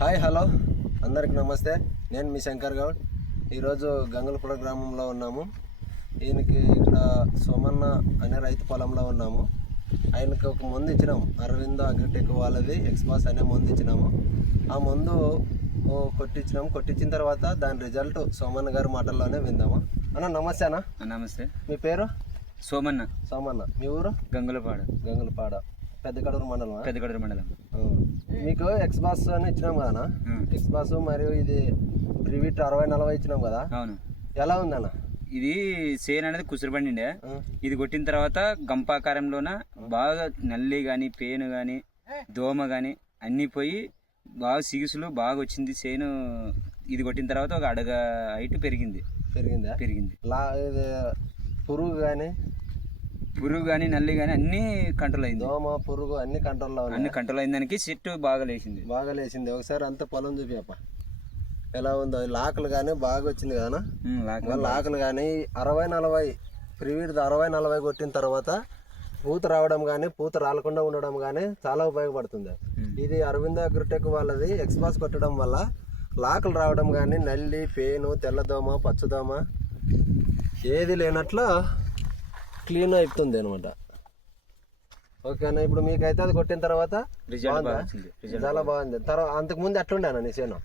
Hi hello. అందరికి నమస్తే. నేను మీ శంకర్ గౌడ్. ఈరోజు గంగలపుర గ్రామంలో ఉన్నాము. ఈయనకి ఇక్కడ సోమన్న అనే రైతు పొలంలో ఉన్నాము. ఆయనకి ఒక మందు ఇచ్చినాం. అరవింద్ అగ్రిటెక్ వాళ్ళది ఎక్స్పాస్ అనే మందు ఇచ్చినాము. ఆ మందు కొట్టించినాము. కొట్టించిన తర్వాత దాని రిజల్ట్ సోమన్న గారి మాటల్లోనే విందాము? అన్న నమస్తే అన్న. నమస్తే. మీ పేరు? సోమన్న. సోమన్న. మీ ఊరు? గంగులపాడు. గంగులపాడ. పెద్దకడూరు మండలం పెద్దగడూరు మండలం. మీకు ఎక్స్ బాస్ అని ఇచ్చినాం కదా. ఎక్స్ బాస్ మరియు ఇది ప్రివిట్ అరవై నలభై ఇచ్చినాం కదా? అవును. ఎలా ఉందన్న ఇది సేన్ అనేది కుసురుబండిండే ఉం. ఇది కొట్టిన తర్వాత గంపాకారంలోన బాగా నల్లి కానీ పేను కానీ దోమ కానీ అన్నీ పోయి బాగా సిగుసులు బాగా వచ్చింది. సేను ఇది కొట్టిన తర్వాత ఒక అడగ హైట్ పెరిగింది. పెరిగిందా? పెరిగింది. లా పురుగు కానీ పురుగు కానీ నల్లి కానీ అన్నీ కంట్రోల్ అయింది. దోమ పురుగు అన్ని కంట్రోల్లో ఉన్నాయి. అన్ని కంట్రోల్ అయిన దానికి చెట్టు బాగా లేచింది. బాగా లేచింది. ఒకసారి అంత పొలం చూపియప్ప ఎలా ఉందో లాకలు కానీ బాగా వచ్చింది కదా లాకలు కానీ అరవై నలభై ప్రివిడ్ అరవై నలభై కొట్టిన తర్వాత పూత రావడం కానీ పూత రాలకుండా ఉండడం కానీ చాలా ఉపయోగపడుతుంది. ఇది అరవింద అగ్రిటెక్ వాళ్ళది ఎక్స్పాస్ కొట్టడం వల్ల లాకలు రావడం కానీ నల్లి పేను తెల్లదోమ పచ్చదోమ ఏది లేనట్లు క్లీన్ అయిపోతుంది అనమాట ఓకేనా ఇప్పుడు మీకైతే అది కొట్టిన తర్వాత వచ్చింది. చాలా బాగుంది. తర్వాత అంతకు ముందు ఎట్లుండేనా నీ చేను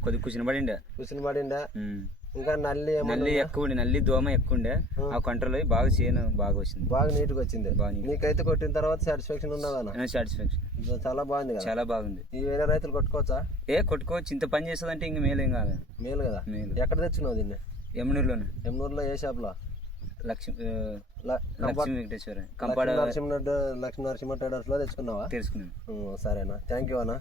కొద్ది కూర్చుని పడిండే. కూర్చుని పడిందా ఉం. ఇంకా నల్లి నల్లి ఎక్కువ ఉండే నల్లి దోమ ఎక్కువ ఉండే. ఆ. కంట్రోల్ బాగా చేయను బాగా వచ్చింది. బాగా నీట్గా వచ్చింది. బాగా నీట్ నీకైతే కొట్టిన తర్వాత సాటిస్ఫాక్షన్ ఉన్నదానా సాటిస్ఫాక్షన్ చాలా బాగుంది చాలా బాగుంది. ఈ వేరే రైతులు కొట్టుకోవచ్చా? ఏ కొట్టుకోవచ్చు. ఇంత పని చేస్తుందంటే ఇంక మేలేం కాదు. మేలు కదా? మేలు. ఎక్కడ తెచ్చినావు దీన్ని? యమునూరులోనే ఎమ్నూరులో ఏ ఆ, ల- లక్ష్మీ వెంకటేశ్వర. కంపాడ లక్ష్మీ నరసింహ లక్ష్మీ నరసింహ ట్రేడర్స్లో తెచ్చుకున్నావా? తెలుసుకున్నాను సరేనా. థ్యాంక్ యూ అన్నా.